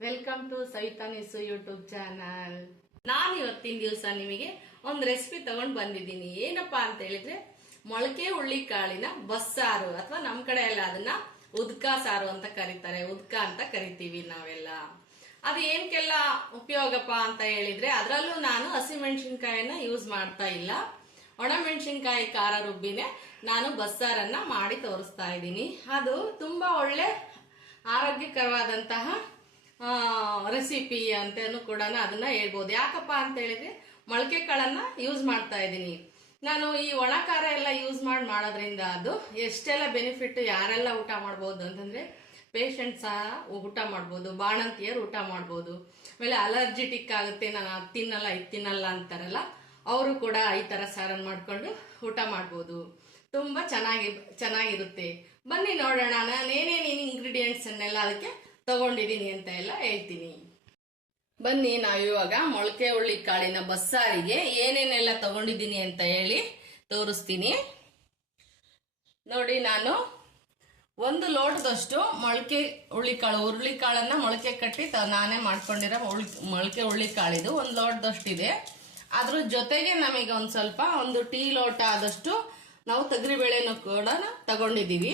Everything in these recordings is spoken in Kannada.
Welcome to Savitha Nisu YouTube channel ನಾನು ಇವತ್ತಿನ ದಿವಸ ನಿಮಗೆ ಒಂದು ರೆಸಿಪಿ ತಗೊಂಡ್ ಬಂದಿದ್ದೀನಿ. ಏನಪ್ಪಾ ಅಂತ ಹೇಳಿದ್ರೆ, ಮೊಳಕೆ ಹುಳ್ಳಿ ಕಾಳಿನ ಬಸ್ಸಾರು ಅಥವಾ ನಮ್ ಕಡೆ ಎಲ್ಲ ಅದನ್ನ ಉದ್ಕ ಸಾರು ಅಂತ ಕರೀತಾರೆ. ಉದ್ಕ ಅಂತ ಕರಿತೀವಿ ನಾವೆಲ್ಲ. ಅದು ಏನಕ್ಕೆಲ್ಲ ಉಪಯೋಗಪ್ಪ ಅಂತ ಹೇಳಿದ್ರೆ, ಅದರಲ್ಲೂ ನಾನು ಹಸಿಮೆಣಸಿನ್ಕಾಯನ್ನ ಯೂಸ್ ಮಾಡ್ತಾ ಇಲ್ಲ. ಒಣಮೆಣಸಿನ್ಕಾಯಿ ಖಾರ ರುಬ್ಬಿನೇ ನಾನು ಬಸ್ಸಾರನ್ನ ಮಾಡಿ ತೋರಿಸ್ತಾ ಇದ್ದೀನಿ. ಅದು ತುಂಬಾ ಒಳ್ಳೆ ಆರೋಗ್ಯಕರವಾದಂತಹ ರೆಸಿಪಿ ಅಂತಲೂ ಕೂಡ ಅದನ್ನ ಹೇಳ್ಬೋದು. ಯಾಕಪ್ಪ ಅಂತ ಹೇಳಿದ್ರೆ ಮೊಳಕೆ ಕಾಳನ್ನ ಯೂಸ್ ಮಾಡ್ತಾ ಇದ್ದೀನಿ. ನಾನು ಈ ಒಣ ಖಾರ ಎಲ್ಲ ಯೂಸ್ ಮಾಡಿ ಮಾಡೋದ್ರಿಂದ ಅದು ಎಷ್ಟೆಲ್ಲ ಬೆನಿಫಿಟ್ ಯಾರೆಲ್ಲ ಊಟ ಮಾಡ್ಬೋದು ಅಂತಂದ್ರೆ ಪೇಷಂಟ್ ಸಹ ಊಟ ಮಾಡ್ಬೋದು, ಬಾಣಂತಿಯರು ಊಟ ಮಾಡ್ಬೋದು. ಆಮೇಲೆ ಅಲರ್ಜಿಟಿಕ್ ಆಗುತ್ತೆ, ನಾನು ಅದು ತಿನ್ನಲ್ಲ, ಇದು ತಿನ್ನಲ್ಲ ಅಂತಾರಲ್ಲ, ಅವರು ಕೂಡ ಈ ತರ ಸಾರನ್ನು ಮಾಡ್ಕೊಂಡು ಊಟ ಮಾಡ್ಬೋದು. ತುಂಬಾ ಚೆನ್ನಾಗಿ, ಚೆನ್ನಾಗಿರುತ್ತೆ. ಬನ್ನಿ ನೋಡೋಣ ನಾನು ಏನೇನೇನು ಇಂಗ್ರೀಡಿಯೆಂಟ್ಸ್ ಅನ್ನೆಲ್ಲ ಅದಕ್ಕೆ ತಗೊಂಡಿದ್ದೀನಿ ಅಂತ ಎಲ್ಲ ಹೇಳ್ತೀನಿ. ಬನ್ನಿ ನಾವಿವಾಗ ಮೊಳಕೆ ಹುಳ್ಳಿ ಕಾಳಿನ ಬಸ್ಸಾರಿಗೆ ಏನೇನೆಲ್ಲ ತಗೊಂಡಿದ್ದೀನಿ ಅಂತ ಹೇಳಿ ತೋರಿಸ್ತೀನಿ. ನೋಡಿ, ನಾನು ಒಂದು ಲೋಟದಷ್ಟು ಮೊಳಕೆ ಹುಳಿಕಾಳು ಹುರುಳಿ ಕಾಳನ್ನ ಮೊಳಕೆ ಕಟ್ಟಿ ನಾನೇ ಮಾಡ್ಕೊಂಡಿರೋ ಮೊಳಕೆ ಮೊಳಕೆ ಹುಳ್ಳಿಕಾಳಿದು ಒಂದು ಲೋಟದಷ್ಟು ಇದೆ ಅದ್ರ ಜೊತೆಗೆ ನಮಗೆ ಒಂದು ಸ್ವಲ್ಪ ಒಂದು ಟೀ ಲೋಟ ಆದಷ್ಟು ನಾವು ತೊಗರಿಬೇಳೆನೂ ಕೂಡ ತಗೊಂಡಿದೀವಿ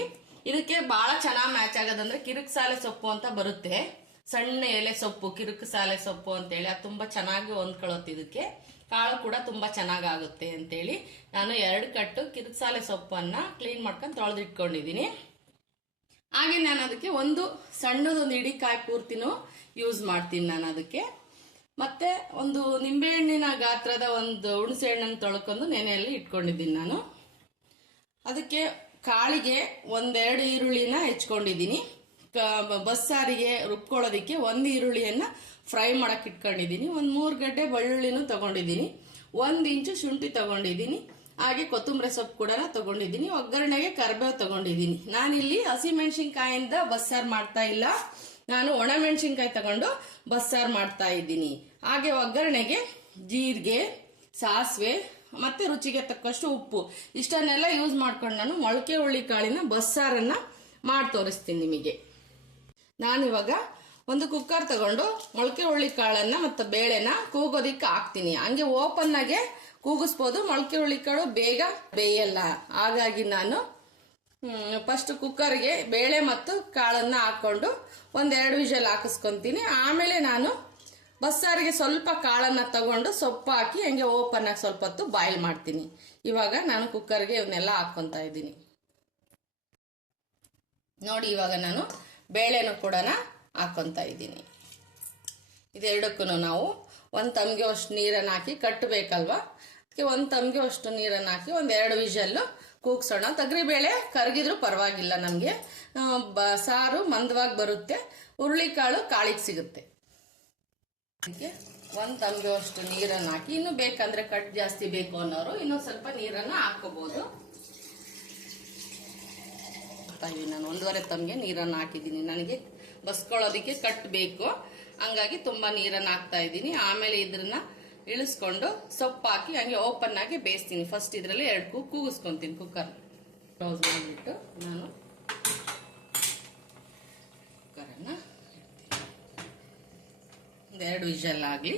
ಇದಕ್ಕೆ ಬಹಳ ಚೆನ್ನಾಗಿ ಮ್ಯಾಚ್ ಆಗೋದಂದ್ರೆ ಕಿರುಕ್ ಸಾಲೆ ಸೊಪ್ಪು ಅಂತ ಬರುತ್ತೆ. ಸಣ್ಣ ಎಲೆ ಸೊಪ್ಪು, ಕಿರಿಕ್ ಸಾಲೆ ಸೊಪ್ಪು ಅಂತೇಳಿ ಅದು ತುಂಬಾ ಚೆನ್ನಾಗಿ ಹೊಂದ್ಕೊಳ್ಳುತ್ತೆ ಇದಕ್ಕೆ. ಕಾಳು ಕೂಡ ತುಂಬಾ ಚೆನ್ನಾಗಾಗುತ್ತೆ ಅಂತೇಳಿ. ನಾನು ಎರಡು ಕಟ್ಟು ಕಿರುಕ್ ಸಾಲೆ ಸೊಪ್ಪನ್ನ ಕ್ಲೀನ್ ಮಾಡ್ಕೊಂಡು ತೊಳೆದಿಟ್ಕೊಂಡಿದ್ದೀನಿ ಹಾಗೆ ನಾನು ಅದಕ್ಕೆ ಒಂದು ಸಣ್ಣದೊಂದು ಇಡಿಕಾಯಿ ಪೂರ್ತಿನೂ ಯೂಸ್ ಮಾಡ್ತೀನಿ ನಾನು ಅದಕ್ಕೆ. ಮತ್ತೆ ಒಂದು ನಿಂಬೆಹಣ್ಣಿನ ಗಾತ್ರದ ಒಂದು ಹುಣಸೆ ಹಣ್ಣನ್ನು ತೊಳ್ಕೊಂಡು ನೆನೆಯಲ್ಲಿ ಇಟ್ಕೊಂಡಿದ್ದೀನಿ ನಾನು. ಅದಕ್ಕೆ ಕಾಳಿಗೆ ಒಂದೆರಡು ಈರುಳ್ಳಿನ ಹೆಚ್ಕೊಂಡಿದ್ದೀನಿ. ಬಸ್ಸಾರಿಗೆ ರುಬ್ಕೊಳ್ಳೋದಕ್ಕೆ ಒಂದು ಈರುಳ್ಳಿಯನ್ನು ಫ್ರೈ ಮಾಡೋಕೆ ಇಟ್ಕೊಂಡಿದ್ದೀನಿ. ಒಂದು ಮೂರು ಗಡ್ಡೆ ಬೆಳ್ಳುಳ್ಳಿನೂ ತಗೊಂಡಿದ್ದೀನಿ. ಒಂದು ಇಂಚು ಶುಂಠಿ ತಗೊಂಡಿದ್ದೀನಿ. ಹಾಗೆ ಕೊತ್ತಂಬರಿ ಸೊಪ್ಪು ಕೂಡ ತಗೊಂಡಿದ್ದೀನಿ. ಒಗ್ಗರಣೆಗೆ ಕರ್ಬೇವು ತಗೊಂಡಿದ್ದೀನಿ. ನಾನಿಲ್ಲಿ ಹಸಿಮೆಣ್ಸಿನ್ಕಾಯಿಂದ ಬಸ್ಸಾರು ಮಾಡ್ತಾ ಇಲ್ಲ. ನಾನು ಒಣ ಮೆಣಸಿನ್ಕಾಯಿ ತಗೊಂಡು ಬಸ್ಸಾರು ಮಾಡ್ತಾ ಇದ್ದೀನಿ. ಹಾಗೆ ಒಗ್ಗರಣೆಗೆ ಜೀರಿಗೆ, ಸಾಸಿವೆ ಮತ್ತೆ ರುಚಿಗೆ ತಕ್ಕಷ್ಟು ಉಪ್ಪು. ಇಷ್ಟನ್ನೆಲ್ಲ ಯೂಸ್ ಮಾಡ್ಕೊಂಡು ನಾನು ಮೊಳಕೆ ಹುಳ್ಳಿ ಕಾಳಿನ ಬಸ್ಸಾರನ್ನ ಮಾಡಿ ತೋರಿಸ್ತೀನಿ ನಿಮಗೆ. ನಾನಿವಾಗ ಒಂದು ಕುಕ್ಕರ್ ತಗೊಂಡು ಮೊಳಕೆ ಹುಳ್ಳಿ ಕಾಳನ್ನ ಮತ್ತು ಬೇಳೆನ ಕೂಗೋದಿಕ್ಕೆ ಹಾಕ್ತೀನಿ. ಹಂಗೆ ಓಪನ್ ಆಗಿ ಕೂಗಿಸ್ಬೋದು. ಮೊಳಕೆ ಹುಳ್ಳಿ ಕಾಳು ಬೇಗ ಬೇಯಲ್ಲ. ಹಾಗಾಗಿ ನಾನು ಫಸ್ಟ್ ಕುಕ್ಕರ್ಗೆ ಬೇಳೆ ಮತ್ತು ಕಾಳನ್ನ ಹಾಕೊಂಡು ಒಂದೆರಡು ವಿಷಲ್ ಹಾಕಿಸ್ಕೊತೀನಿ. ಆಮೇಲೆ ನಾನು ಬಸ್ಸಾರಿಗೆ ಸ್ವಲ್ಪ ಕಾಳನ್ನ ತಗೊಂಡು ಸೊಪ್ಪು ಹಾಕಿ ಹಂಗೆ ಓಪನ್ ಆಗಿ ಸ್ವಲ್ಪ ಹೊತ್ತು ಬಾಯ್ಲ್ ಮಾಡ್ತೀನಿ. ಇವಾಗ ನಾನು ಕುಕ್ಕರ್ಗೆ ಇವನ್ನೆಲ್ಲ ಹಾಕ್ಕೊಂತ ಇದ್ದೀನಿ. ನೋಡಿ ಇವಾಗ ನಾನು ಬೇಳೆನೂ ಕೂಡ ಹಾಕ್ಕೊತಾ ಇದ್ದೀನಿ. ಇದೆರಡಕ್ಕೂ ನಾವು ಒಂದು ತಮಗೆ ಅಷ್ಟು ನೀರನ್ನು ಹಾಕಿ ಕಟ್ಟಬೇಕಲ್ವಾ ಅದಕ್ಕೆ ಒಂದು ತಮಗೆ ಅಷ್ಟು ನೀರನ್ನು ಹಾಕಿ ಒಂದು ಎರಡು ವಿಷಲ್ಲು ಕೂಗ್ಸೋಣ. ತೊಗರಿಬೇಳೆ ಕರಗಿದ್ರು ಪರವಾಗಿಲ್ಲ ನಮಗೆ. ಸಾರು ಮಂದವಾಗಿ ಬರುತ್ತೆ. ಹುರುಳಿಕಾಳು ಕಾಳಿಗೆ ಸಿಗುತ್ತೆ. ಅದಕ್ಕೆ ಒಂದು ತಮ್ಗೆ ಅಷ್ಟು ನೀರನ್ನು ಹಾಕಿ, ಇನ್ನು ಬೇಕಂದ್ರೆ ಕಟ್ ಜಾಸ್ತಿ ಬೇಕು ಅನ್ನೋರು ಇನ್ನೊಂದು ಸ್ವಲ್ಪ ನೀರನ್ನು ಹಾಕ್ತಾಯಿದ್ದೀನಿ ನಾನು ಒಂದೂವರೆ ತಮಗೆ ನೀರನ್ನು ಹಾಕಿದ್ದೀನಿ. ನನಗೆ ಬಸ್ಕೊಳ್ಳೋದಕ್ಕೆ ಕಟ್ ಬೇಕು. ಹಂಗಾಗಿ ತುಂಬ ನೀರನ್ನು ಹಾಕ್ತಾ ಇದ್ದೀನಿ. ಆಮೇಲೆ ಇದ್ರನ್ನ ಇಳಿಸ್ಕೊಂಡು ಸೊಪ್ಪು ಹಾಕಿ ಹಂಗೆ ಓಪನ್ ಆಗಿ ಬೇಯಿಸ್ತೀನಿ. ಫಸ್ಟ್ ಇದರಲ್ಲಿ ಎರಡು ಕೂಗಿಸ್ಕೊಂತೀನಿ ಕುಕ್ಕರ್ ಕ್ಲೋಸ್ ಮಾಡಿಬಿಟ್ಟು ನಾನು ಒಂದೆರಡು ವಿಷಲ್ ಆಗಲಿ,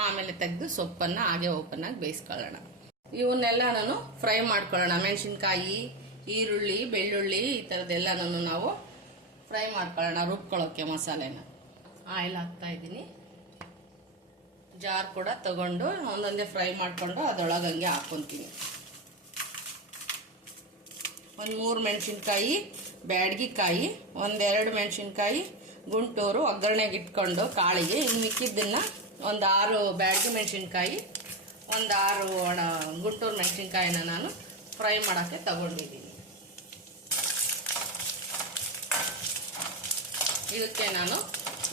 ಆಮೇಲೆ ತೆಗೆದು ಸೊಪ್ಪನ್ನು ಹಾಗೆ ಓಪನ್ ಆಗಿ ಬೇಯಿಸ್ಕೊಳ್ಳೋಣ. ಇವನ್ನೆಲ್ಲ ನಾನು ಫ್ರೈ ಮಾಡ್ಕೊಳ್ಳೋಣ. ಮೆಣಸಿನ್ಕಾಯಿ, ಈರುಳ್ಳಿ, ಬೆಳ್ಳುಳ್ಳಿ, ಈ ಥರದ್ದೆಲ್ಲನೂ ನಾವು ಫ್ರೈ ಮಾಡ್ಕೊಳ್ಳೋಣ ರುಬ್ಕೊಳ್ಳೋಕ್ಕೆ ಮಸಾಲೆನ. ಆಯಿಲ್ ಹಾಕ್ತಾ ಇದ್ದೀನಿ. ಜಾರ್ ಕೂಡ ತಗೊಂಡು ಒಂದೊಂದೇ ಫ್ರೈ ಮಾಡಿಕೊಂಡು ಅದೊಳಗಂಗೆ ಹಂಗೆ ಹಾಕ್ಕೊಂತೀನಿ. ಒಂದು ಮೂರು ಮೆಣಸಿನ್ಕಾಯಿ, ಬ್ಯಾಡಗಿಕಾಯಿ, ಒಂದೆರಡು ಮೆಣಸಿನ್ಕಾಯಿ ಗುಂಟೂರು ಒಗ್ಗರಣೆಗೆ ಇಟ್ಕೊಂಡು ಕಾಳಿಗೆ. ಇನ್ನು ಮಿಕ್ಕಿದ್ದನ್ನ ಒಂದು ಆರು ಬ್ಯಾಡಗಿ ಮೆಣಸಿನ್ಕಾಯಿ, ಒಂದು ಆರು ಒಣ ಗುಂಟೂರು ಮೆಣಸಿನ್ಕಾಯಿನ ನಾನು ಫ್ರೈ ಮಾಡೋಕ್ಕೆ ತಗೊಂಡಿದ್ದೀನಿ. ಇದಕ್ಕೆ ನಾನು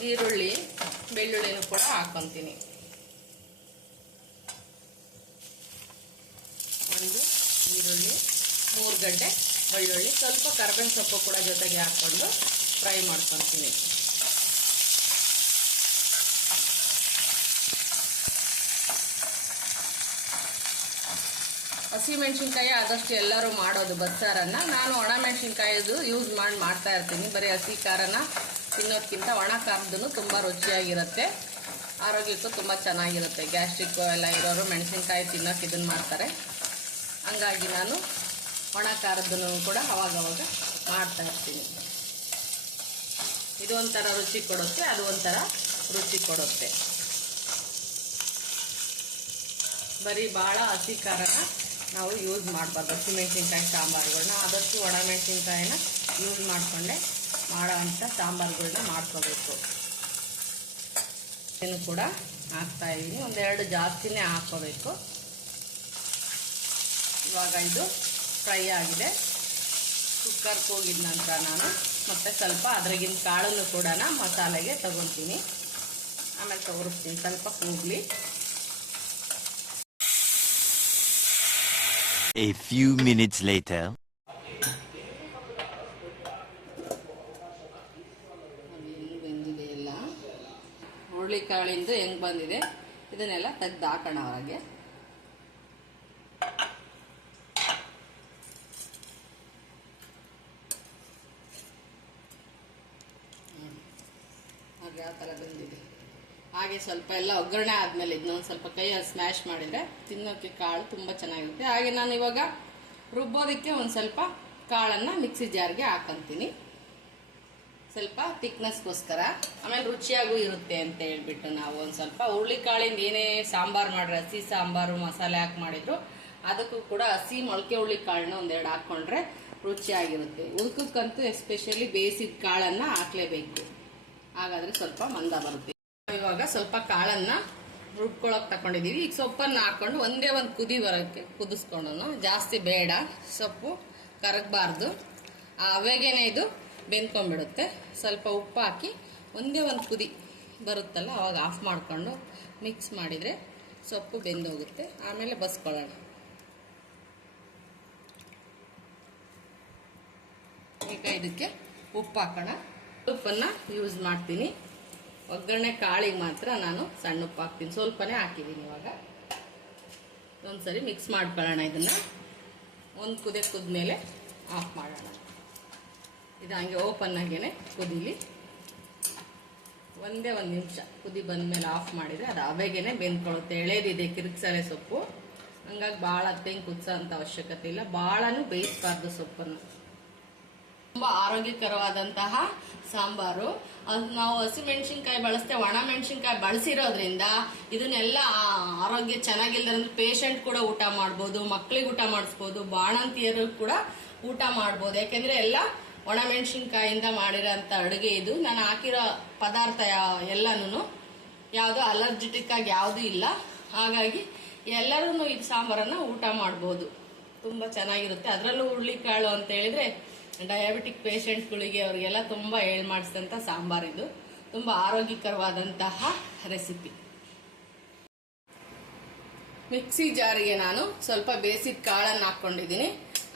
ಈರುಳ್ಳಿ, ಬೆಳ್ಳುಳ್ಳಿನೂ ಕೂಡ ಹಾಕೊತೀನಿ. ಒಂದು ಈರುಳ್ಳಿ, ಮೂರು ಗಡ್ಡೆ, ಬೆಳ್ಳುಳ್ಳಿ, ಸ್ವಲ್ಪ ಕರ್ಬೇವಿನ ಸೊಪ್ಪು ಕೂಡ ಜೊತೆಗೆ ಹಾಕ್ಕೊಂಡು ಫ್ರೈ ಮಾಡ್ಕೊತೀನಿ. ಹಸಿ ಮೆಣಸಿನ್ಕಾಯಿ ಆದಷ್ಟು ಎಲ್ಲರೂ ಮಾಡೋದು ಬಸ್ಸಾರನ್ನು. ನಾನು ಒಣ ಮೆಣಸಿನ್ಕಾಯಿದು ಯೂಸ್ ಮಾಡಿ, ಮಾಡ್ತಾ ಇರ್ತೀನಿ. ಬರೀ ಹಸಿ ಖಾರನ ತಿನ್ನೋದಕ್ಕಿಂತ ಒಣ ಖಾರದೂ ತುಂಬ ರುಚಿಯಾಗಿರುತ್ತೆ. ಆರೋಗ್ಯಕ್ಕೂ ತುಂಬ ಚೆನ್ನಾಗಿರುತ್ತೆ. ಗ್ಯಾಸ್ಟ್ರಿಕ್ಕು ಎಲ್ಲ ಇರೋರು ಮೆಣಸಿನ್ಕಾಯಿ ತಿನ್ನೋಕೆ ಇದನ್ನು ಮಾಡ್ತಾರೆ. ಹಂಗಾಗಿ ನಾನು ಒಣ ಖಾರದ್ದು ಕೂಡ ಅವಾಗವಾಗ ಮಾಡ್ತಾ ಇರ್ತೀನಿ. ಇದು ಒಂಥರ ರುಚಿ ಕೊಡುತ್ತೆ, ಅದು ಒಂಥರ ರುಚಿ ಕೊಡುತ್ತೆ. ಬರೀ ಭಾಳ ಹಸಿ ಖಾರನ ನಾವು ಯೂಸ್ ಮಾಡಬಾರ್ದು. ಹಸಿಮೆಣ್ಸಿನ್ಕಾಯಿ ಸಾಂಬಾರುಗಳನ್ನ ಆದಷ್ಟು ಒಣ ಮೆಣಸಿನ್ಕಾಯಿನ ಯೂಸ್ ಮಾಡಿಕೊಂಡೆ ಮಾಡೋ ಅಂಥ ಸಾಂಬಾರುಗಳನ್ನ ಮಾಡ್ಕೋಬೇಕು. ಇದನ್ನು ಕೂಡ ಹಾಕ್ತಾ ಇದ್ದೀನಿ ಒಂದೆರಡು ಜಾಸ್ತಿನೇ ಹಾಕ್ಕೋಬೇಕು. ಇವಾಗ ಇದು ಫ್ರೈ ಆಗಿದೆ. ಕುಕ್ಕರ್ಗೆ ಹೋಗಿದ ನಂತರ ನಾನು ಮತ್ತೆ ಸ್ವಲ್ಪ ಅದ್ರಾಗಿನ ಕಾಳನ್ನು ಕೂಡ ಮಸಾಲೆಗೆ ತಗೊತೀನಿ. ಆಮೇಲೆ ತೋರಿಸ್ತೀನಿ. ಸ್ವಲ್ಪ ಕೂಗಲಿ. A few minutes later. ಹುರುಳಿಕಾಳಿಂದು ಹೆಂಗೆ ಬಂದಿದೆ ಇದನ್ನೆಲ್ಲ ತೆಗ್ದು ಹಾಕೋಣ ಹೊರಗೆ ಹ್ಮ್. ಹಾಗೆ ಆ ಥರ ಬಂದಿದೆ ಹಾಗೆ ಸ್ವಲ್ಪ ಎಲ್ಲ ಒಗ್ಗರಣೆ ಆದಮೇಲೆ ಇದನ್ನೊಂದು ಸ್ವಲ್ಪ ಕೈಯಲ್ಲಿ ಸ್ಮ್ಯಾಶ್ ಮಾಡಿದರೆ ತಿನ್ನೋಕ್ಕೆ ಕಾಳು ತುಂಬ ಚೆನ್ನಾಗಿರುತ್ತೆ. ಹಾಗೆ ನಾನು ಇವಾಗ ರುಬ್ಬೋದಕ್ಕೆ ಒಂದು ಸ್ವಲ್ಪ ಕಾಳನ್ನು ಮಿಕ್ಸಿ ಜಾರ್ಗೆ ಹಾಕಂತೀನಿ. ಸ್ವಲ್ಪ ತಿಕ್ನೆಸ್ಗೋಸ್ಕರ ಆಮೇಲೆ ರುಚಿಯಾಗೂ ಇರುತ್ತೆ ಅಂತ ಹೇಳ್ಬಿಟ್ಟು ನಾವು ಒಂದು ಸ್ವಲ್ಪ ಹುರುಳಿ ಕಾಳಿಂದ ಏನೇ ಸಾಂಬಾರು ಮಾಡ್ರೆ, ಹಸಿ ಸಾಂಬಾರು, ಮಸಾಲೆ ಹಾಕಿ ಮಾಡಿದ್ರು, ಅದಕ್ಕೂ ಕೂಡ ಹಸಿ ಮೊಳಕೆ ಹುರುಳಿ ಕಾಳನ್ನ ಒಂದೆರಡು ಹಾಕ್ಕೊಂಡ್ರೆ ರುಚಿಯಾಗಿರುತ್ತೆ. ಉಳ್ಕಕ್ಕಂತೂ ಎಸ್ಪೆಷಲಿ ಬೇಯಿಸಿದ ಕಾಳನ್ನು ಹಾಕ್ಲೇಬೇಕು. ಹಾಗಾದ್ರೆ ಸ್ವಲ್ಪ ಮಂದ ಬರುತ್ತೆ. ಇವಾಗ ಸ್ವಲ್ಪ ಕಾಳನ್ನ ರುಬ್ಕೊಳಕ್ ತಕೊಂಡಿದೀವಿ. ಈಗ ಸೊಪ್ಪನ್ನು ಹಾಕೊಂಡು ಒಂದೇ ಒಂದು ಕುದಿ ಬರೋಕ್ಕೆ ಕುದಿಸ್ಕೊಂಡು ಜಾಸ್ತಿ ಬೇಡ. ಸೊಪ್ಪು ಕರಗಬಾರ್ದು. ಅವಾಗೇನೆ ಇದು ಬೆಂದ್ಕೊಂಡ್ಬಿಡುತ್ತೆ. ಸ್ವಲ್ಪ ಉಪ್ಪು ಹಾಕಿ ಒಂದೇ ಒಂದು ಕುದಿ ಬರುತ್ತಲ್ಲ, ಅವಾಗ ಆಫ್ ಮಾಡಿಕೊಂಡು ಮಿಕ್ಸ್ ಮಾಡಿದರೆ ಸೊಪ್ಪು ಬೆಂದೋಗುತ್ತೆ. ಆಮೇಲೆ ಬಸ್ಕೊಳ್ಳೋಣ. ಈಗ ಇದಕ್ಕೆ ಉಪ್ಪು ಹಾಕೋಣ. ಉಪ್ಪನ್ನು ಯೂಸ್ ಮಾಡ್ತೀನಿ. ಒಗ್ಗರಣೆ ಕಾಳಿಗೆ ಮಾತ್ರ ನಾನು ಸಣ್ಣ ಉಪ್ಪು ಹಾಕ್ತೀನಿ. ಸ್ವಲ್ಪನೇ ಹಾಕಿದ್ದೀನಿ ಇವಾಗ. ಒಂದ್ಸರಿ ಮಿಕ್ಸ್ ಮಾಡ್ಕೊಳ್ಳೋಣ ಇದನ್ನು. ಒಂದು ಕುದಿ ಕುದ್ಮೇಲೆ ಆಫ್ ಮಾಡೋಣ. ಇದು ಹಂಗೆ ಓಪನ್ ಆಗೇನೆ ಕುದೀಲಿ. ಒಂದೇ ಒಂದು ನಿಮಿಷ ಕುದಿ ಬಂದಮೇಲೆ ಆಫ್ ಮಾಡಿದರೆ ಅದು ಅವೆಗೇನೆ ಬೆಂದ್ಕೊಳ್ಳುತ್ತೆ ಎಳೆದಿದೆ ಕಿರಿಕ್ಸಲೆ ಸೊಪ್ಪು. ಹಂಗಾಗಿ ಭಾಳ ತೆಂಗು ಕುದಿಸೋ ಅಂಥ ಅವಶ್ಯಕತೆ ಇಲ್ಲ. ಭಾಳನೂ ಬೇಯಿಸ್ಬಾರ್ದು ಸೊಪ್ಪನ್ನು. ತುಂಬ ಆರೋಗ್ಯಕರವಾದಂತಹ ಸಾಂಬಾರು. ಅದು ನಾವು ಹಸಿಮೆಣಸಿನ್ಕಾಯಿ ಬಳಸ್ತೇವೆ ಒಣ ಮೆಣಸಿನ್ಕಾಯಿ ಬಳಸಿರೋದ್ರಿಂದ ಇದನ್ನೆಲ್ಲ ಆರೋಗ್ಯ ಚೆನ್ನಾಗಿಲ್ಲದ್ರೆ ಪೇಷಂಟ್ ಕೂಡ ಊಟ ಮಾಡ್ಬೋದು, ಮಕ್ಳಿಗೆ ಊಟ ಮಾಡಿಸ್ಬೋದು, ಬಾಣಂತಿಯರು ಕೂಡ ಊಟ ಮಾಡ್ಬೋದು. ಯಾಕೆಂದ್ರೆ ಎಲ್ಲ ಒಣ ಮೆಣಸಿನ್ಕಾಯಿಂದ ಮಾಡಿರೋಂಥ ಅಡುಗೆ ಇದು. ನಾನು ಹಾಕಿರೋ ಪದಾರ್ಥ ಎಲ್ಲನೂ ಯಾವುದು ಅಲರ್ಜಿಟಿಕ್ ಆಗಿ ಯಾವುದೂ ಇಲ್ಲ. ಹಾಗಾಗಿ ಎಲ್ಲರೂ ಇದು ಸಾಂಬಾರನ್ನು ಊಟ ಮಾಡ್ಬೋದು. ತುಂಬ ಚೆನ್ನಾಗಿರುತ್ತೆ. ಅದರಲ್ಲೂ ಹುರುಳಿಕಾಳು ಅಂತ ಹೇಳಿದ್ರೆ ಡಯಾಬಿಟಿಕ್ ಪೇಷಂಟ್ಗಳಿಗೆ ಅವರಿಗೆಲ್ಲ ತುಂಬ ಹೇಳಿ ಮಾಡಿಸಿದಂಥ ಸಾಂಬಾರಿದು ತುಂಬ ಆರೋಗ್ಯಕರವಾದಂತಹ ರೆಸಿಪಿ ಮಿಕ್ಸಿ ಜಾರಿಗೆ ನಾನು ಸ್ವಲ್ಪ ಬೇಯಿಸಿದ ಕಾಳನ್ನು ಹಾಕ್ಕೊಂಡಿದ್ದೀನಿ.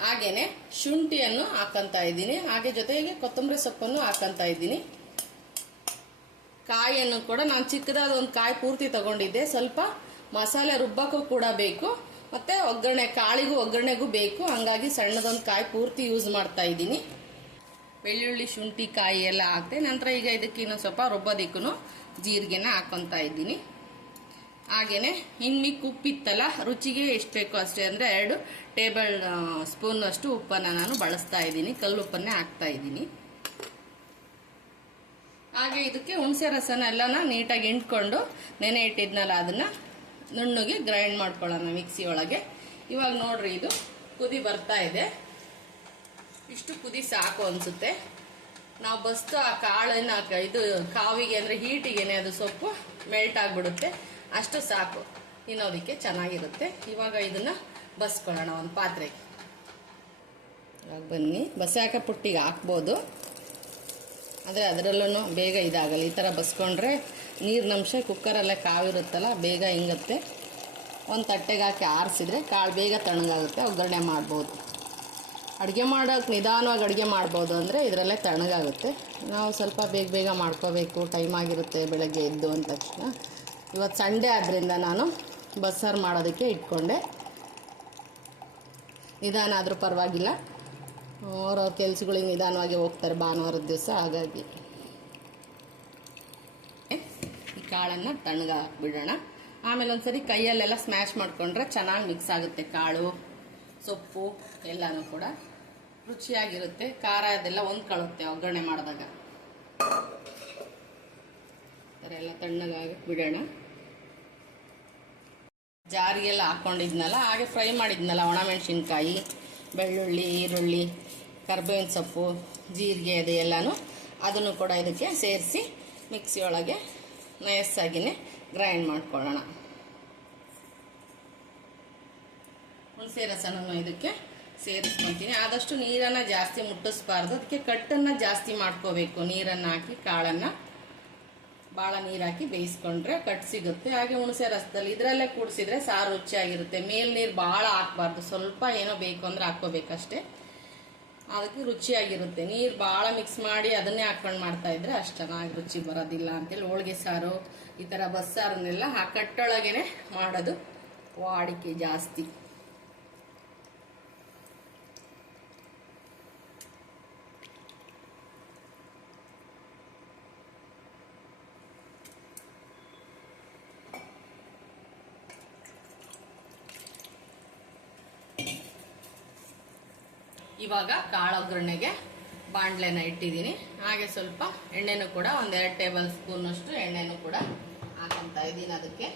ಹಾಗೇನೆ ಶುಂಠಿಯನ್ನು ಹಾಕಂತ ಇದ್ದೀನಿ. ಹಾಗೆ ಜೊತೆಗೆ ಕೊತ್ತಂಬರಿ ಸೊಪ್ಪನ್ನು ಹಾಕಂತ ಇದ್ದೀನಿ. ಕಾಯಿಯನ್ನು ಕೂಡ ನಾನು ಚಿಕ್ಕದಾದ ಒಂದು ಕಾಯಿ ಪೂರ್ತಿ ತಗೊಂಡಿದ್ದೆ. ಸ್ವಲ್ಪ ಮಸಾಲೆ ರುಬ್ಬಕ್ಕೂ ಕೂಡ ಬೇಕು. ಮತ್ತೆ ಒಗ್ಗರಣೆ, ಕಾಳಿಗೂ ಒಗ್ಗರಣೆಗೂ ಬೇಕು. ಹಂಗಾಗಿ ಸಣ್ಣದೊಂದು ಕಾಯಿ ಪೂರ್ತಿ ಯೂಸ್ ಮಾಡ್ತಾ ಇದ್ದೀನಿ. ಬೆಳ್ಳುಳ್ಳಿ, ಶುಂಠಿ ಕಾಯಿ ಎಲ್ಲ ಹಾಕ್ತೆ ನಂತರ ಈಗ ಇದಕ್ಕೆ ಇನ್ನೊಂದು ಸ್ವಲ್ಪ ರುಬ್ಬೋದಿಕ್ಕೂ ಜೀರಿಗೆನ ಹಾಕೊತ ಇದ್ದೀನಿ. ಹಾಗೆಯೇ ಇನ್ಮಿಕ್ ಉಪ್ಪಿತ್ತಲ್ಲ, ರುಚಿಗೆ ಎಷ್ಟು ಬೇಕು ಅಷ್ಟೇ ಅಂದರೆ ಎರಡು ಟೇಬಲ್ ಸ್ಪೂನ್ ಅಷ್ಟು ಉಪ್ಪನ್ನು ನಾನು ಬಳಸ್ತಾ ಇದ್ದೀನಿ. ಕಲ್ಲುಪ್ಪನ್ನೇ ಹಾಕ್ತಾ ಇದ್ದೀನಿ. ಹಾಗೆ ಇದಕ್ಕೆ ಹುಣಸೆ ರಸನ ಎಲ್ಲನ ನೀಟಾಗಿ ಇಂಟ್ಕೊಂಡು ನೆನೆ ಇಟ್ಟಿದ್ನಲ್ಲ ಅದನ್ನ ನುಣ್ಣಗೆ ಗ್ರೈಂಡ್ ಮಾಡ್ಕೊಳ್ಳೋಣ ಮಿಕ್ಸಿ ಒಳಗೆ. ಇವಾಗ ನೋಡ್ರಿ ಇದು ಕುದಿ ಬರ್ತಾ ಇದೆ. ಇಷ್ಟು ಕುದಿ ಸಾಕು ಅನ್ಸುತ್ತೆ. ನಾವು ಬಸ್ತು ಆ ಕಾಳನ್ನ ಇದು ಕಾವಿಗೆ ಅಂದರೆ ಹೀಟಿಗೆನೆ ಅದು ಸೊಪ್ಪು ಮೆಲ್ಟ್ ಆಗಿಬಿಡುತ್ತೆ. ಅಷ್ಟು ಸಾಕು. ತಿನ್ನೋದಕ್ಕೆ ಚೆನ್ನಾಗಿರುತ್ತೆ. ಇವಾಗ ಇದನ್ನ ಬಸ್ಕೊಳ್ಳೋಣ ಒಂದು ಪಾತ್ರೆಗೆ. ಇವಾಗ ಬನ್ನಿ. ಬಸಾಕ ಪುಟ್ಟಿಗೆ ಹಾಕ್ಬೋದು. ಆದರೆ ಅದರಲ್ಲೂ ಬೇಗ ಇದಾಗಲ್ಲ. ಈ ಥರ ಬಸ್ಕೊಂಡ್ರೆ ನೀರಿನಂಶ ಕುಕ್ಕರಲ್ಲೇ ಕಾವಿರುತ್ತಲ್ಲ ಬೇಗ ಹಿಂಗತ್ತೆ ಒಂದು ತಟ್ಟೆಗೆ ಹಾಕಿ ಆರಿಸಿದ್ರೆ ಕಾಳು ಬೇಗ ತಣ್ಣಗಾಗುತ್ತೆ, ಒಗ್ಗರಣೆ ಮಾಡ್ಬೋದು. ಅಡುಗೆ ಮಾಡೋಕ್ಕೆ ನಿಧಾನವಾಗಿ ಅಡುಗೆ ಮಾಡ್ಬೋದು ಅಂದರೆ ಇದರಲ್ಲೇ ತಣ್ಣಗಾಗುತ್ತೆ. ನಾವು ಸ್ವಲ್ಪ ಬೇಗ ಬೇಗ ಮಾಡ್ಕೋಬೇಕು, ಟೈಮ್ ಆಗಿರುತ್ತೆ ಬೆಳಗ್ಗೆ ಎದ್ದು ಅಂದ ತಕ್ಷಣ. ಇವತ್ತು ಸಂಡೇ ಆದ್ದರಿಂದ ನಾನು ಬಸ್ಸಾರು ಮಾಡೋದಕ್ಕೆ ಇಟ್ಕೊಂಡೆ. ನಿಧಾನ ಆದರೂ ಪರವಾಗಿಲ್ಲ. ಅವ್ರವ್ರ ಕೆಲಸಗಳಿಗೆ ನಿಧಾನವಾಗಿ ಹೋಗ್ತಾರೆ ಭಾನುವಾರದ ದಿವಸ, ಹಾಗಾಗಿ. ಕಾಳನ್ನು ತಣ್ಣಗ ಬಿಡೋಣ. ಆಮೇಲೆ ಒಂದ್ಸರಿ ಕೈಯಲ್ಲೆಲ್ಲ ಸ್ಮ್ಯಾಶ್ ಮಾಡಿಕೊಂಡ್ರೆ ಚೆನ್ನಾಗಿ ಮಿಕ್ಸ್ ಆಗುತ್ತೆ ಕಾಳು, ಸೊಪ್ಪು ಎಲ್ಲನೂ ಕೂಡ. ರುಚಿಯಾಗಿರುತ್ತೆ. ಖಾರ ಅದೆಲ್ಲ ಹೊಂದ್ಕೊಳ್ಳುತ್ತೆ ಒಗ್ಗರಣೆ ಮಾಡಿದಾಗ. ಥರ ಎಲ್ಲ ತಣ್ಣಗಾಗಿ ಬಿಡೋಣ. ಜಾರಿಗೆಲ್ಲ ಹಾಕ್ಕೊಂಡಿದ್ನಲ್ಲ ಹಾಗೆ ಫ್ರೈ ಮಾಡಿದ್ನಲ್ಲ ಒಣಮೆಣಸಿನ್ಕಾಯಿ, ಬೆಳ್ಳುಳ್ಳಿ, ಈರುಳ್ಳಿ, ಕರ್ಬೇವಿನ ಸೊಪ್ಪು, ಜೀರಿಗೆ, ಅದು ಎಲ್ಲನೂ. ಅದನ್ನು ಕೂಡ ಇದಕ್ಕೆ ಸೇರಿಸಿ ಮಿಕ್ಸಿ ಒಳಗೆ ನಯಸ್ಸಾಗಿನೇ ಗ್ರೈಂಡ್ ಮಾಡ್ಕೊಳ್ಳೋಣ. ಹುಣಸೆ ರಸನೂ ಇದಕ್ಕೆ ಸೇರಿಸ್ಕೊತೀನಿ. ಆದಷ್ಟು ನೀರನ್ನು ಜಾಸ್ತಿ ಮುಟ್ಟಿಸ್ಬಾರ್ದು. ಅದಕ್ಕೆ ಕಟ್ಟನ್ನು ಜಾಸ್ತಿ ಮಾಡ್ಕೋಬೇಕು. ನೀರನ್ನು ಹಾಕಿ, ಕಾಳನ್ನು ಭಾಳ ನೀರು ಹಾಕಿ ಬೇಯಿಸ್ಕೊಂಡ್ರೆ ಕಟ್ ಸಿಗುತ್ತೆ. ಹಾಗೆ ಹುಣಸೆ ರಸದಲ್ಲಿ ಇದರಲ್ಲೇ ಕೂಡಿಸಿದ್ರೆ ಸಾರು ರುಚಿಯಾಗಿರುತ್ತೆ. ಮೇಲ್ ನೀರು ಭಾಳ ಹಾಕ್ಬಾರ್ದು. ಸ್ವಲ್ಪ ಏನೋ ಬೇಕು ಅಂದರೆ ಹಾಕ್ಕೋಬೇಕಷ್ಟೇ. ಅದಕ್ಕೆ ರುಚಿಯಾಗಿರುತ್ತೆ. ನೀರು ಭಾಳ ಮಿಕ್ಸ್ ಮಾಡಿ ಅದನ್ನೇ ಹಾಕೊಂಡು ಮಾಡ್ತಾ ಇದ್ರೆ ಅಷ್ಟು ಚೆನ್ನಾಗಿ ರುಚಿ ಬರೋದಿಲ್ಲ ಅಂತೇಳಿ ಹೋಳಿಗೆ ಸಾರು, ಈ ಥರ ಬಸ್ಸಾರನ್ನೆಲ್ಲ ಆ ಕಟ್ಟೊಳಗೇನೆ ಮಾಡೋದು ವಾಡಿಕೆ ಜಾಸ್ತಿ. ಇವಾಗ ಕಾಳು ಒಗ್ಗರಣೆಗೆ ಬಾಣಲೆನ ಇಟ್ಟಿದ್ದೀನಿ. ಹಾಗೆ ಸ್ವಲ್ಪ ಎಣ್ಣೆನೂ ಕೂಡ ಒಂದೆರಡು ಟೇಬಲ್ ಸ್ಪೂನಷ್ಟು ಎಣ್ಣೆನೂ ಕೂಡ ಹಾಕೊಂತ ಇದ್ದೀನಿ ಅದಕ್ಕೆ.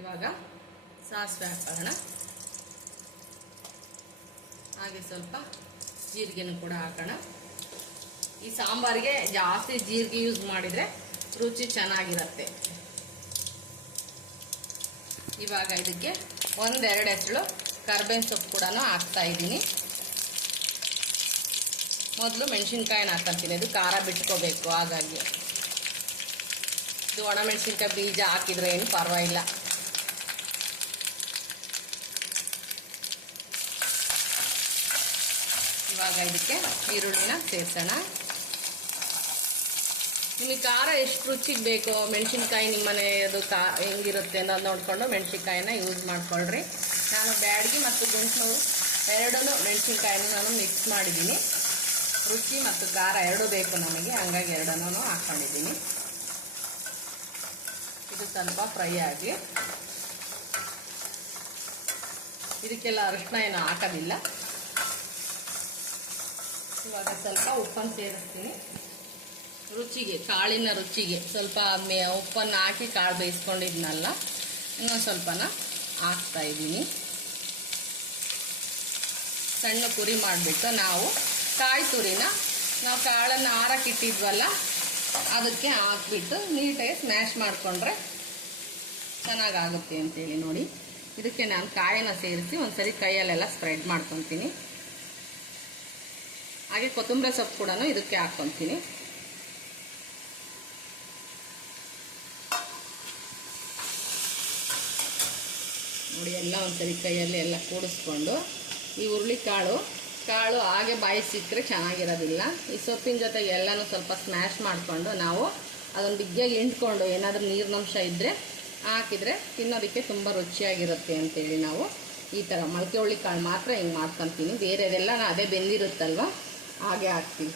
ಇವಾಗ ಸಾಸಿವೆ ಹಾಕೋಣ. ಹಾಗೆ ಸ್ವಲ್ಪ ಜೀರಿಗೆನೂ ಕೂಡ ಹಾಕೋಣ. ಈ ಸಾಂಬಾರಿಗೆ ಜಾಸ್ತಿ ಜೀರಿಗೆ ಯೂಸ್ ಮಾಡಿದರೆ ರುಚಿ ಚೆನ್ನಾಗಿರುತ್ತೆ. ಇವಾಗ ಇದಕ್ಕೆ ಒಂದೆರಡು ಹೆಸಳು ಕರ್ಬೇವಿನ ಸೊಪ್ಪು ಕೂಡ ಹಾಕ್ತಾ ಇದ್ದೀನಿ. ಮೊದಲು ಮೆಣಸಿನ್ಕಾಯಿನ ಹಾಕಂತೀನಿ. ಇದು ಖಾರ ಬಿಟ್ಕೋಬೇಕು, ಹಾಗಾಗಿ. ಇದು ಒಣಮೆಣಸಿನ್ಕಾಯಿ ಬೀಜ ಹಾಕಿದ್ರೆ ಏನು ಪರವಾಗಿಲ್ಲ. ಇವಾಗ ಇದಕ್ಕೆ ಈರುಳ್ಳಿನ ಸೇರಿಸೋಣ. ನಿಮಗೆ ಖಾರ ಎಷ್ಟು ರುಚಿಗೆ ಬೇಕು? ಮೆಣಸಿನ್ಕಾಯಿ ನಿಮ್ಮ ಮನೆಯದು ಕಾ ಹೆಂಗಿರುತ್ತೆ ಅನ್ನೋದು ನೋಡಿಕೊಂಡು ಮೆಣಸಿನ್ಕಾಯಿನ ಯೂಸ್ ಮಾಡ್ಕೊಳ್ರಿ. ನಾನು ಬ್ಯಾಡ್ಗಿ ಮತ್ತು ಗುಂಟ್ನೂರು ಎರಡೂ ಮೆಣಸಿನ್ಕಾಯಿನ ನಾನು ಮಿಕ್ಸ್ ಮಾಡಿದ್ದೀನಿ. ರುಚಿ ಮತ್ತು ಖಾರ ಎರಡೂ ಬೇಕು ನಮಗೆ, ಹಂಗಾಗಿ ಎರಡನ್ನೂ ಹಾಕ್ಕೊಂಡಿದ್ದೀನಿ ಇದು ಸ್ವಲ್ಪ ಫ್ರೈ ಆಗಿ. ಇದಕ್ಕೆಲ್ಲ ಅರಿಶಿನ ಏನು ಹಾಕೋದಿಲ್ಲ ಇವಾಗ ಸ್ವಲ್ಪ ಉಪ್ಪನ್ನು ಸೇರಿಸ್ತೀನಿ. ರುಚಿಗೆ, ಕಾಳಿನ ರುಚಿಗೆ. ಸ್ವಲ್ಪ ಮೇ, ಉಪ್ಪನ್ನು ಹಾಕಿ ಕಾಳು ಬೇಯಿಸ್ಕೊಂಡಿದ್ನಲ್ಲ, ಇನ್ನೊಂದು ಸ್ವಲ್ಪನ ಹಾಕ್ತಾ ಇದ್ದೀನಿ. ಸಣ್ಣ ಕುರಿ ಮಾಡಿಬಿಟ್ಟು ನಾವು ಕಾಯಿ ತುರಿನ, ನಾವು ಕಾಳನ್ನು ಆರಕ್ಕೆ ಇಟ್ಟಿದ್ವಲ್ಲ, ಅದಕ್ಕೆ ಹಾಕ್ಬಿಟ್ಟು ನೀಟಾಗಿ ಸ್ಮ್ಯಾಶ್ ಮಾಡಿಕೊಂಡ್ರೆ ಚೆನ್ನಾಗಾಗುತ್ತೆ ಅಂತೇಳಿ ನೋಡಿ. ಇದಕ್ಕೆ ನಾನು ಕಾಯಿನ ಸೇರಿಸಿ ಒಂದ್ಸರಿ ಕೈಯಲ್ಲೆಲ್ಲ ಸ್ಪ್ರೆಡ್ ಮಾಡ್ಕೊತೀನಿ. ಹಾಗೆ ಕೊತ್ತಂಬರಿ ಸೊಪ್ಪು ಕೂಡ ಇದಕ್ಕೆ ಹಾಕ್ಕೊತೀನಿ. ನೋಡಿ ಎಲ್ಲ ಒಂದ್ಸರಿ ಕೈಯಲ್ಲಿ ಎಲ್ಲ ಕೂಡಿಸ್ಕೊಂಡು ಈ ಹುರುಳಿ ಕಾಳು ಕಾಳು ಹಾಗೆ ಬಾಯಿಸಿಟ್ಟರೆ ಚೆನ್ನಾಗಿರೋದಿಲ್ಲ. ಈ ಸೊಪ್ಪಿನ ಜೊತೆಗೆ ಎಲ್ಲನೂ ಸ್ವಲ್ಪ ಸ್ಮ್ಯಾಶ್ ಮಾಡಿಕೊಂಡು ನಾವು ಅದೊಂದು ಬಿಗ್ಗಿಯಾಗಿ ಹಿಂಡ್ಕೊಂಡು ಏನಾದರೂ ನೀರಿನಂಶ ಇದ್ದರೆ ಹಾಕಿದರೆ ತಿನ್ನೋದಕ್ಕೆ ತುಂಬ ರುಚಿಯಾಗಿರುತ್ತೆ ಅಂತೇಳಿ ನಾವು ಈ ಥರ ಮೊಳಕೆ ಹುಳಿ ಕಾಳು ಮಾತ್ರ ಹಿಂಗೆ ಮಾಡ್ಕೊತೀನಿ. ಬೇರೆದೆಲ್ಲ ಅದೇ ಬೆಂದಿರುತ್ತಲ್ವ? ಹಾಗೆ ಹಾಕ್ತೀನಿ.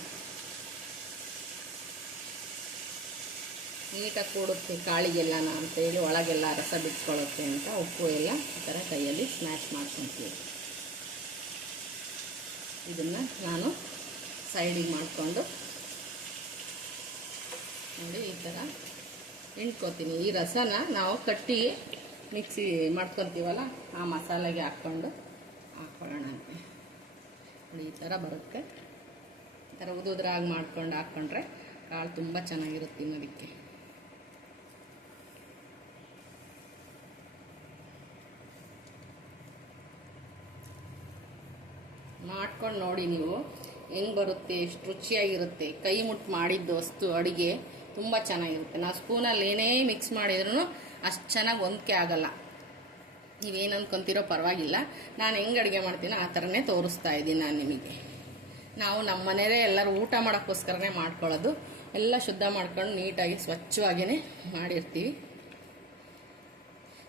ನೀಟಾಗಿ ಕೂಡುತ್ತೆ ಕಾಳಿಗೆಲ್ಲನ ಅಂತೇಳಿ ಒಳಗೆಲ್ಲ ರಸ ಬಿಟ್ಕೊಳ್ಳುತ್ತೆ ಅಂತ ಉಪ್ಪು ಎಲ್ಲ ಈ ಥರ ಕೈಯಲ್ಲಿ ಸ್ಮ್ಯಾಶ್ ಮಾಡ್ಕೊತೀವಿ. ಇದನ್ನು ನಾನು ಸೈಡಿಗೆ ಮಾಡಿಕೊಂಡು ನೋಡಿ ಈ ಥರ ಹಿಂಡ್ಕೊತೀನಿ. ಈ ರಸನ ನಾವು ಕಟ್ಟಿ ಮಿಕ್ಸಿ ಮಾಡ್ಕೊತೀವಲ್ಲ ಆ ಮಸಾಲೆಗೆ ಹಾಕ್ಕೊಂಡು ಹಾಕ್ಕೊಳ್ಳೋಣ ನೋಡಿ ಈ ಥರ ಬರುತ್ತೆ. ಈ ಥರ ಉದುದ್ರಾಗಿ ಮಾಡ್ಕೊಂಡು ಹಾಕ್ಕೊಂಡ್ರೆ ಕಾಳು ತುಂಬ ಚೆನ್ನಾಗಿರುತ್ತೆ ತಿನ್ನೋದಕ್ಕೆ. ಮಾಡ್ಕೊಂಡು ನೋಡಿ ನೀವು. ಹೆಂಗೆ ಬರುತ್ತೆ, ಎಷ್ಟು ರುಚಿಯಾಗಿರುತ್ತೆ. ಕೈ ಮುಟ್ಟು ಮಾಡಿದ್ದು ವಸ್ತು ಅಡುಗೆ ತುಂಬ ಚೆನ್ನಾಗಿರುತ್ತೆ. ನಾವು ಸ್ಪೂನಲ್ಲಿ ಏನೇ ಮಿಕ್ಸ್ ಮಾಡಿದ್ರೂ ಅಷ್ಟು ಚೆನ್ನಾಗಿ ಹೊಂದಿಕೆ ಆಗಲ್ಲ. ನೀವೇನು ಅಂದ್ಕೊಂತೀರೋ ಪರವಾಗಿಲ್ಲ. ನಾನು ಹೆಂಗೆ ಅಡುಗೆ ಮಾಡ್ತೀನೋ ಆ ಥರನೇ ತೋರಿಸ್ತಾ ಇದ್ದೀನಿ ನಾನು ನಿಮಗೆ. ನಾವು ನಮ್ಮ ಮನೆಯಲ್ಲೇ ಎಲ್ಲರೂ ಊಟ ಮಾಡೋಕ್ಕೋಸ್ಕರನೇ ಮಾಡ್ಕೊಳ್ಳೋದು. ಎಲ್ಲ ಶುದ್ಧ ಮಾಡ್ಕೊಂಡು ನೀಟಾಗಿ ಸ್ವಚ್ಛವಾಗಿಯೇ ಮಾಡಿರ್ತೀವಿ.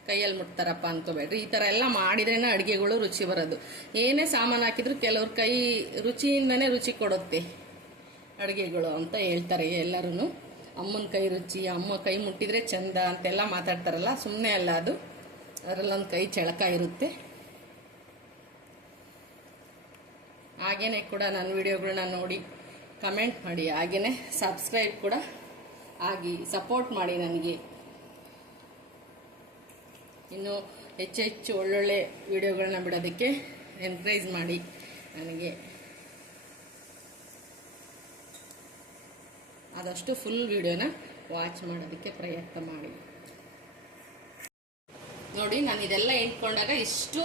ಕೈಯಲ್ಲಿ ಮುಟ್ತಾರಪ್ಪ ಅನ್ಕೋಬೇಡ್ರಿ. ಈ ಥರ ಎಲ್ಲ ಮಾಡಿದ್ರೇನೆ ಅಡುಗೆಗಳು ರುಚಿ ಬರೋದು. ಏನೇ ಸಾಮಾನು ಹಾಕಿದ್ರು ಕೆಲವ್ರ ಕೈ ರುಚಿಯಿಂದನೇ ರುಚಿ ಕೊಡುತ್ತೆ ಅಡುಗೆಗಳು ಅಂತ ಹೇಳ್ತಾರೆ ಎಲ್ಲರೂ ಅಮ್ಮನ ಕೈ ರುಚಿ, ಅಮ್ಮ ಕೈ ಮುಟ್ಟಿದ್ರೆ ಚಂದ ಅಂತೆಲ್ಲ ಮಾತಾಡ್ತಾರಲ್ಲ ಸುಮ್ಮನೆ ಅಲ್ಲ ಅದು. ಅದರಲ್ಲೊಂದು ಕೈ ಚಳಕ ಇರುತ್ತೆ. ಹಾಗೇನೆ ಕೂಡ ನನ್ನ ವಿಡಿಯೋಗಳನ್ನ ನೋಡಿ ಕಮೆಂಟ್ ಮಾಡಿ, ಹಾಗೇನೆ ಸಬ್ಸ್ಕ್ರೈಬ್ ಕೂಡ ಆಗಿ ಸಪೋರ್ಟ್ ಮಾಡಿ ನನಗೆ. ಇನ್ನು ಹೆಚ್ಚು ಹೆಚ್ಚು ಒಳ್ಳೊಳ್ಳೆ ವಿಡಿಯೋಗಳನ್ನ ಬಿಡೋದಕ್ಕೆ ಎನ್ಕರೇಜ್ ಮಾಡಿ ನನಗೆ. ಆದಷ್ಟು ಫುಲ್ ವಿಡಿಯೋನ ವಾಚ್ ಮಾಡೋದಕ್ಕೆ ಪ್ರಯತ್ನ ಮಾಡಿ. ನೋಡಿ, ನಾನು ಇದೆಲ್ಲ ಇಟ್ಕೊಂಡಾಗ ಇಷ್ಟು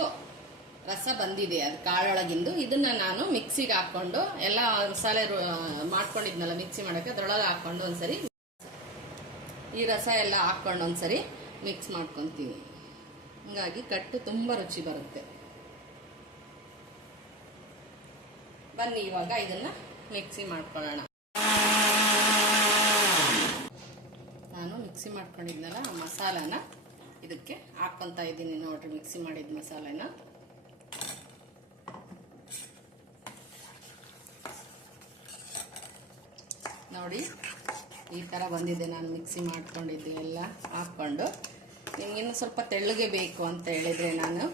ರಸ ಬಂದಿದೆ ಅದು ಕಾಳೊಳಗಿಂದು. ಇದನ್ನ ನಾನು ಮಿಕ್ಸಿಗೆ ಹಾಕೊಂಡು ಎಲ್ಲ ಮಸಾಲೆ ಮಾಡ್ಕೊಂಡಿದ್ನಲ್ಲ ಮಿಕ್ಸಿ ಮಾಡೋಕ್ಕೆ, ಅದ್ರೊಳಗೆ ಹಾಕೊಂಡು ಒಂದ್ಸರಿ ಈ ರಸ ಎಲ್ಲ ಹಾಕೊಂಡು ಒಂದ್ಸರಿ ಮಿಕ್ಸ್ ಮಾಡ್ಕೊತೀನಿ ಹಿಂಗಾಗಿ ಕಟ್ಟು ತುಂಬ ರುಚಿ ಬರುತ್ತೆ. ಬನ್ನಿ, ಇವಾಗ ಇದನ್ನ ಮಿಕ್ಸಿ ಮಾಡ್ಕೊಳ್ಳೋಣ. ನಾನು ಮಿಕ್ಸಿ ಮಾಡ್ಕೊಂಡಿದ್ನಲ್ಲ, ಆ ಮಸಾಲಾನ ಇದಕ್ಕೆ ಹಾಕೊಂತ ಇದ್ದೀನಿ ನೋಡ್ರಿ, ಮಿಕ್ಸಿ ಮಾಡಿದ ಮಸಾಲೆನ. ನೋಡಿ, ಈ ಥರ ಬಂದಿದೆ. ನಾನು ಮಿಕ್ಸಿ ಮಾಡ್ಕೊಂಡಿದ್ದೆ ಎಲ್ಲ ಹಾಕ್ಕೊಂಡು. ನಿಮಗಿನ್ನು ಸ್ವಲ್ಪ ತೆಳ್ಳಗೆ ಬೇಕು ಅಂತ ಹೇಳಿದರೆ ನಾನು.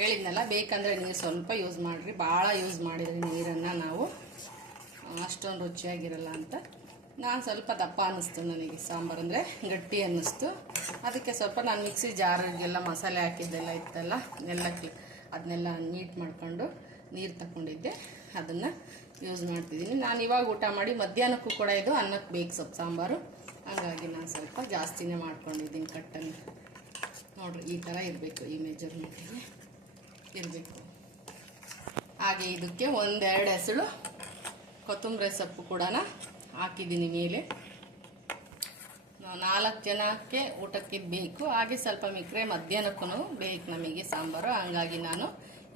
ಹೇಳಿದ್ನಲ್ಲ, ಬೇಕಂದರೆ ನೀರು ಸ್ವಲ್ಪ ಯೂಸ್ ಮಾಡಿರಿ. ಭಾಳ ಯೂಸ್ ಮಾಡಿದರೆ ನೀರನ್ನು ನಾವು. ಅಷ್ಟೊಂದು ರುಚಿಯಾಗಿರಲ್ಲ ಅಂತ. ನಾನು ಸ್ವಲ್ಪ ದಪ್ಪ ಅನ್ನಿಸ್ತು ನನಗೆ. ಸಾಂಬಾರು ಅಂದರೆ ಗಟ್ಟಿ ಅನ್ನಿಸ್ತು. ಅದಕ್ಕೆ ಸ್ವಲ್ಪ ನಾನು ಮಿಕ್ಸಿ ಜಾರಿಗೆಲ್ಲ ಮಸಾಲೆ ಹಾಕಿದ್ದೆಲ್ಲ ಇತ್ತಲ್ಲ, ಅದನ್ನೆಲ್ಲ ಅದನ್ನೆಲ್ಲ ನೀಟ್ ಮಾಡಿಕೊಂಡು ನೀರು ತಗೊಂಡಿದ್ದೆ ಅದನ್ನು ಯೂಸ್ ಮಾಡ್ತಿದ್ದೀನಿ. ನಾನು ಇವಾಗ ಊಟ ಮಾಡಿ ಮಧ್ಯಾಹ್ನಕ್ಕೂ ಕೂಡ ಇದು ಅನ್ನಕ್ಕೆ ಬೇಕು ಸೊಪ್ಪು ಸಾಂಬಾರು. ಹಾಗಾಗಿ ನಾನು ಸ್ವಲ್ಪ ಜಾಸ್ತಿನೇ ಮಾಡ್ಕೊಂಡಿದ್ದೀನಿ ಕಟ್ಟಲ್ಲಿ ನೋಡ್ರಿ, ಈ ಥರ ಇರಬೇಕು, ಈ ಮೆಜರ್ಮೆಂಟಿಗೆ ಇರಬೇಕು. ಹಾಗೆ ಇದಕ್ಕೆ ಒಂದೆರಡು ಹೆಸಳು ಕೊತ್ತಂಬರಿ ಸೊಪ್ಪು ಕೂಡ ಹಾಕಿದ್ದೀನಿ ಮೇಲೆ. ನಾಲ್ಕು ಜನಕ್ಕೆ ಊಟಕ್ಕೆ ಬೇಕು, ಹಾಗೆ ಸ್ವಲ್ಪ ಮಿಕ್ಕರೆ ಮಧ್ಯಾಹ್ನಕ್ಕೂ ಬೇಕು ನಮಗೆ ಸಾಂಬಾರು. ಹಂಗಾಗಿ ನಾನು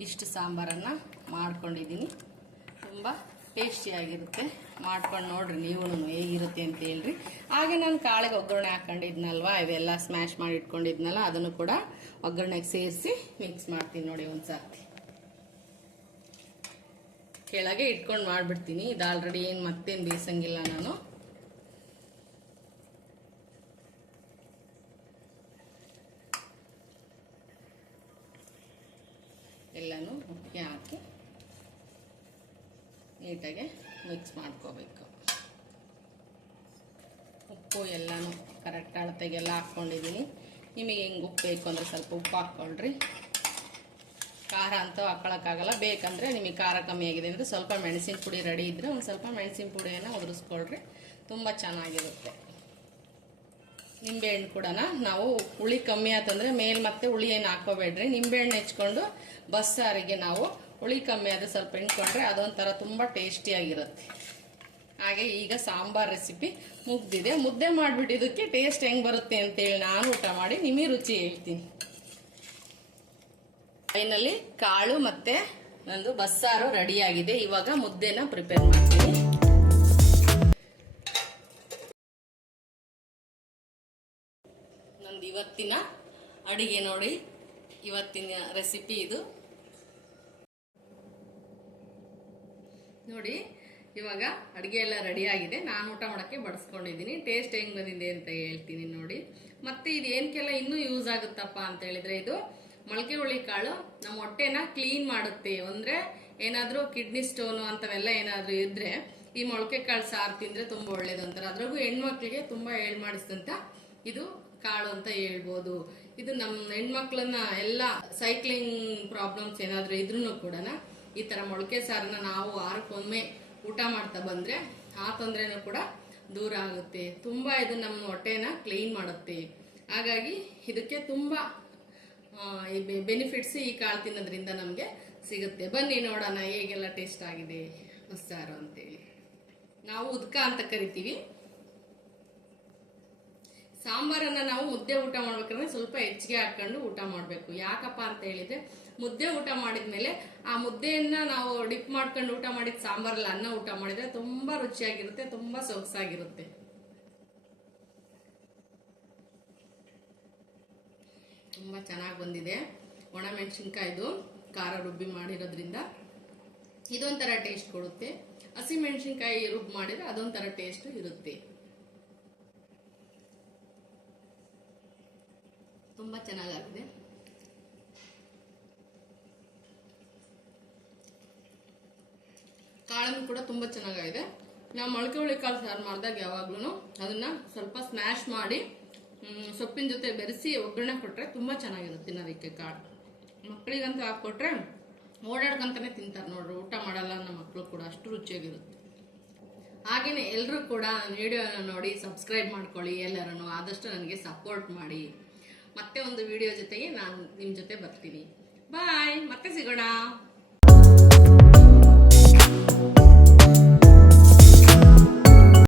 ಇಷ್ಟು ಸಾಂಬಾರನ್ನು ಮಾಡ್ಕೊಂಡಿದ್ದೀನಿ. ತುಂಬ ಟೇಸ್ಟಿಯಾಗಿರುತ್ತೆ ಮಾಡ್ಕೊಂಡು ನೋಡ್ರಿ ನೀವು ಹೇಗಿರುತ್ತೆ ಅಂತ ಹೇಳ್ರಿ. ಹಾಗೆ ನಾನು ಕಾಳಿಗೆ ಒಗ್ಗರಣೆ ಹಾಕೊಂಡಿದ್ನಲ್ವಾ, ಇವೆಲ್ಲ ಸ್ಮ್ಯಾಶ್ ಮಾಡಿ ಇಟ್ಕೊಂಡಿದ್ನಲ್ಲ, ಅದನ್ನು ಕೂಡ ಒಗ್ಗರಣೆಗೆ ಸೇರಿಸಿ ಮಿಕ್ಸ್ ಮಾಡ್ತೀನಿ ನೋಡಿ ಒಂದ್ಸರ್ತಿ. ಕೆಳಗೆ ಇಟ್ಕೊಂಡು ಮಾಡಿಬಿಡ್ತೀನಿ. ಇದು ಆಲ್ರೆಡಿ ಏನು ಮತ್ತೇನು ಬೇಯಿಸಂಗಿಲ್ಲ ನಾನು. ಎಲ್ಲನೂ ಉಕ್ಕಿ ಹಾಕಿ ನೀಟಾಗಿ ಮಿಕ್ಸ್ ಮಾಡ್ಕೋಬೇಕು ಉಪ್ಪು ಎಲ್ಲನೂ ಕರೆಕ್ಟ್ ಅಳತೆಗೆಲ್ಲ ಹಾಕ್ಕೊಂಡಿದ್ದೀನಿ. ನಿಮಗೆ ಹೆಂಗೆ ಉಪ್ಪು ಬೇಕು ಅಂದರೆ ಸ್ವಲ್ಪ ಉಪ್ಪು ಹಾಕ್ಕೊಳ್ರಿ. ಖಾರ ಅಂತೂ ಹಾಕ್ಕೊಳಕ್ಕಾಗಲ್ಲ. ಬೇಕಂದರೆ ನಿಮಗೆ ಖಾರ ಕಮ್ಮಿ ಆಗಿದೆ ಅಂದರೆ ಸ್ವಲ್ಪ ಮೆಣಸಿನ ಪುಡಿ ರೆಡಿ ಇದ್ದರೆ ಒಂದು ಸ್ವಲ್ಪ ಮೆಣಸಿನ ಪುಡಿಯನ್ನು ಉದುರಿಸ್ಕೊಳ್ರಿ. ತುಂಬ ಚೆನ್ನಾಗಿರುತ್ತೆ. ನಿಂಬೆಹಣ್ಣು ಕೂಡ ನಾವು ಹುಳಿ ಕಮ್ಮಿ ಆತಂದ್ರೆ ಮೇಲೆ ಮತ್ತೆ ಹುಳಿ ಏನು ಹಾಕೋಬೇಡ್ರಿ ನಿಂಬೆಹಣ್ಣು ಹೆಚ್ಕೊಂಡು ಬಸ್ಸಾರಿಗೆ ನಾವು ಹುಳಿ ಕಮ್ಮಿ ಆದರೆ ಸ್ವಲ್ಪ ಹಿಂಡ್ಕೊಂಡ್ರೆ ಅದೊಂಥರ ತುಂಬ ಟೇಸ್ಟಿಯಾಗಿರುತ್ತೆ ಹಾಗೆ ಈಗ ಸಾಂಬಾರ್ ರೆಸಿಪಿ ಮುಗ್ದಿದೆ. ಮುದ್ದೆ ಮಾಡಿಬಿಟ್ಟಿದ್ದಕ್ಕೆ ಟೇಸ್ಟ್ ಹೆಂಗೆ ಬರುತ್ತೆ ಅಂತೇಳಿ ನಾನು ಊಟ ಮಾಡಿ ನಿಮಗೆ ರುಚಿ ಹೇಳ್ತೀನಿ. ಫೈನಲಿ ಕಾಳು ಮತ್ತು ನಂದು ಬಸ್ಸಾರು ರೆಡಿಯಾಗಿದೆ ಇವಾಗ ಮುದ್ದೆನ ಪ್ರಿಪೇರ್ ಮಾಡ್ತೀನಿ. ನಂದು ಇವತ್ತಿನ ಅಡುಗೆ ನೋಡಿ. ಇವತ್ತಿನ ರೆಸಿಪಿ ಇದು. ನೋಡಿ, ಇವಾಗ ಅಡುಗೆ ಎಲ್ಲ ರೆಡಿ ಆಗಿದೆ. ನಾನು ಊಟ ಮಾಡೋಕ್ಕೆ ಬಡಿಸ್ಕೊಂಡಿದ್ದೀನಿ. ಟೇಸ್ಟ್ ಹೆಂಗೆ ಬಂದಿದೆ ಅಂತ ಹೇಳ್ತೀನಿ ನೋಡಿ. ಮತ್ತೆ ಇದು ಏನಕ್ಕೆಲ್ಲ ಇನ್ನೂ ಯೂಸ್ ಆಗುತ್ತಪ್ಪ ಅಂತ ಹೇಳಿದ್ರೆ ಇದು ಮೊಳಕೆ ಹುಳಿ ಕಾಳು. ನಮ್ಮ ಹೊಟ್ಟೆನ ಕ್ಲೀನ್ ಮಾಡುತ್ತೆ. ಅಂದರೆ ಏನಾದರೂ ಕಿಡ್ನಿ ಸ್ಟೋನು ಅಂತವೆಲ್ಲ ಏನಾದರೂ ಇದ್ದರೆ ಈ ಮೊಳಕೆ ಕಾಳು ಸಾರು ತಿಂದರೆ ತುಂಬ ಒಳ್ಳೇದು ಅಂತಾರೆ. ಅದ್ರಾಗೂ ಹೆಣ್ಮಕ್ಳಿಗೆ ತುಂಬ ಹೇಳ್ಮಾಡಿಸ್ದಂತ ಇದು ಕಾಳು ಅಂತ ಹೇಳ್ಬೋದು. ಇದು ನಮ್ಮ ಹೆಣ್ಮಕ್ಳನ್ನ ಎಲ್ಲ ಸೈಕ್ಲಿಂಗ್ ಪ್ರಾಬ್ಲಮ್ಸ್ ಏನಾದರೂ ಇದ್ರೂ ಕೂಡ ಈ ಥರ ಮೊಳಕೆ ಸಾರನ್ನ ನಾವು ವಾರಕ್ಕೊಮ್ಮೆ ಊಟ ಮಾಡ್ತಾ ಬಂದ್ರೆ ಆ ತೊಂದರೆನೂ ಕೂಡ ದೂರ ಆಗುತ್ತೆ. ತುಂಬಾ ಇದು ನಮ್ಮ ಹೊಟ್ಟೆನ ಕ್ಲೀನ್ ಮಾಡುತ್ತೆ. ಹಾಗಾಗಿ ಇದಕ್ಕೆ ತುಂಬಾ ಬೆನಿಫಿಟ್ಸ್ ಈ ಕಾಳು ತಿನ್ನೋದ್ರಿಂದ ನಮಗೆ ಸಿಗುತ್ತೆ. ಬನ್ನಿ ನೋಡೋಣ ಹೇಗೆಲ್ಲ ಟೇಸ್ಟ್ ಆಗಿದೆ ಸಾರು ಅಂತೇಳಿ. ನಾವು ಉದ್ಕ ಅಂತ ಕರಿತೀವಿ. ಸಾಂಬಾರನ್ನ ನಾವು ಮುದ್ದೆ ಊಟ ಮಾಡ್ಬೇಕಂದ್ರೆ ಸ್ವಲ್ಪ ಹೆಚ್ಚಿಗೆ ಹಾಕ್ಕೊಂಡು ಊಟ ಮಾಡಬೇಕು. ಯಾಕಪ್ಪ ಅಂತ ಹೇಳಿದ್ರೆ ಮುದ್ದೆ ಊಟ ಮಾಡಿದ್ಮೇಲೆ ಆ ಮುದ್ದೆಯನ್ನ ನಾವು ಡಿಪ್ ಮಾಡ್ಕೊಂಡು ಊಟ ಮಾಡಿದ ಸಾಂಬಾರಲ್ಲಿ ಅನ್ನ ಊಟ ಮಾಡಿದ್ರೆ ತುಂಬಾ ರುಚಿಯಾಗಿರುತ್ತೆ, ತುಂಬಾ ಸೊಗಸಾಗಿರುತ್ತೆ. ತುಂಬಾ ಚೆನ್ನಾಗಿ ಬಂದಿದೆ. ಒಣಮೆಣಸಿನ್ಕಾಯ್ದು ಖಾರ ರುಬ್ಬಿ ಮಾಡಿರೋದ್ರಿಂದ ಇದೊಂಥರ ಟೇಸ್ಟ್ ಕೊಡುತ್ತೆ. ಹಸಿ ಮೆಣಸಿನ್ಕಾಯಿ ರುಬ್ ಮಾಡಿದ್ರೆ ಅದೊಂಥರ ಟೇಸ್ಟ್ ಇರುತ್ತೆ. ತುಂಬಾ ಚೆನ್ನಾಗಾಗಿದೆ. ಕಾಳನ್ನು ಕೂಡ ತುಂಬಾ ಚೆನ್ನಾಗಿದೆ ನಾವು ಮೊಳಕೆ ಹುಳಿ ಕಾಳು ಸಾರು ಮಾಡಿದಾಗ ಯಾವಾಗ್ಲೂ ಅದನ್ನ ಸ್ವಲ್ಪ ಸ್ಮ್ಯಾಶ್ ಮಾಡಿ ಸೊಪ್ಪಿನ ಜೊತೆ ಬೆರೆಸಿ ಒಗ್ಗರಣೆ ಕೊಟ್ರೆ ತುಂಬಾ ಚೆನ್ನಾಗಿರುತ್ತೆ ತಿನ್ನೋದಕ್ಕೆ ಕಾಳು. ಮಕ್ಕಳಿಗಂತೂ ಹಾಕ್ಕೊಟ್ರೆ ಓಡಾಡ್ಕೊಂತಾನೆ ತಿಂತಾರೆ ನೋಡ್ರಿ, ಊಟ ಮಾಡಲ್ಲ ನಮ್ಮ ಮಕ್ಕಳು ಕೂಡ ಅಷ್ಟು ರುಚಿಯಾಗಿರುತ್ತೆ. ಹಾಗೆಯೇ ಎಲ್ಲರೂ ಕೂಡ ನನ್ನ ವಿಡಿಯೋನ ನೋಡಿ ಸಬ್ಸ್ಕ್ರೈಬ್ ಮಾಡ್ಕೊಳ್ಳಿ ಎಲ್ಲರೂ ಆದಷ್ಟು ನನಗೆ ಸಪೋರ್ಟ್ ಮಾಡಿ. ಮತ್ತೆ ಒಂದು ವಿಡಿಯೋ ಜೊತೆಗೆ ನಾನು ನಿಮ್ಮ ಜೊತೆ ಬರ್ತೀನಿ. ಬಾಯ್ ಮತ್ತೆ ಸಿಗೋಣ.